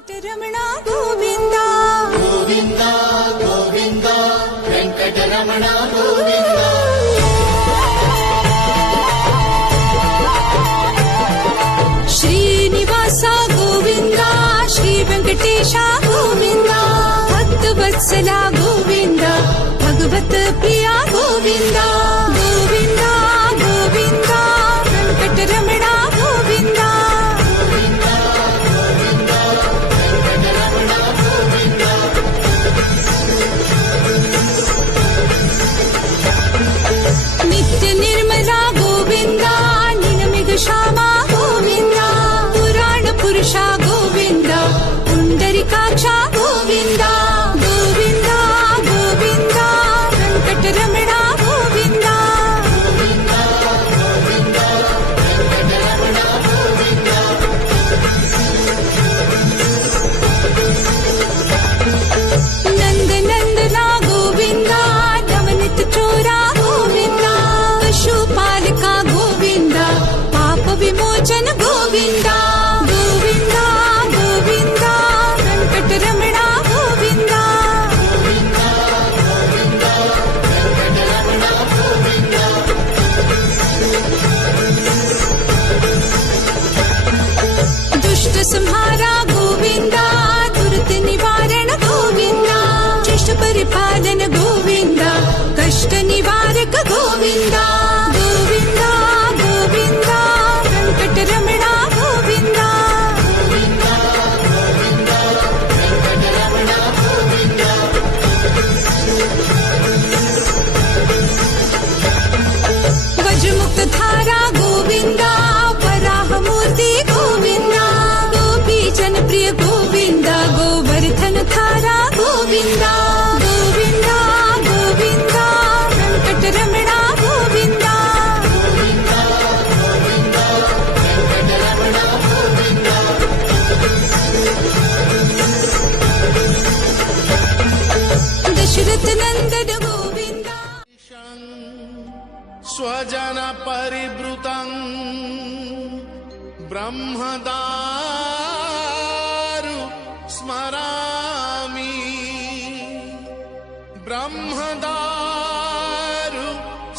వెంకటరమణ గోవింద గోవింద గోవింద వెంకటరమణ గోవింద శ్రీనివాస గోవింద శ్రీ వెంకటేశ గోవింద భక్తవత్సల గోవింద భగవత్ ప్రియ గోవింద గోవింద గోవింద వెంకటరమణ గోవింద నిత్య నిర్మల గోవింద నినమిగ శ్యామ గోవింద పురాణ పురుష గోవింద పుండరికాక్ష గోవింద గోవింద గోవింద వెంకటరమణ గోవింద నంద నందన గోవింద నవనిత చోరా గోవింద పశుపాలక గోవింద పాప విమోచన గోవింద గోవింద గోవింద వెంకటరమణ గోవింద దుష్ట సంహార గోవింద దురిత నివారణ గోవింద శిష్ట పరిపాలన గోవింద కష్ట నివారక గోవింద గోవింద గోవింద వెంకటరమణ గోవింద వజ్రముక్త ధార గోవింద వరాహమూర్తి గోవింద గోపీ జనప్రియ గోవింద గోవర్ధన ధార గోవింద గోవింద గోవింద వెంకటరమణ గోవింద దశరథ నందన గోవింద స్వజన పరిభృతం బ్రహ్మదారు స్మరామి బ్రహ్మదారు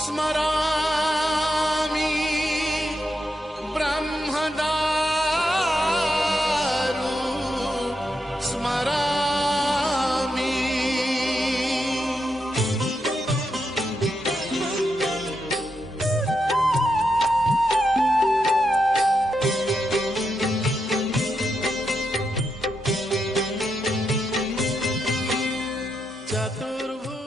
స్మరామి బ్రహ్మదారు స్మరామి చతుర్భుజ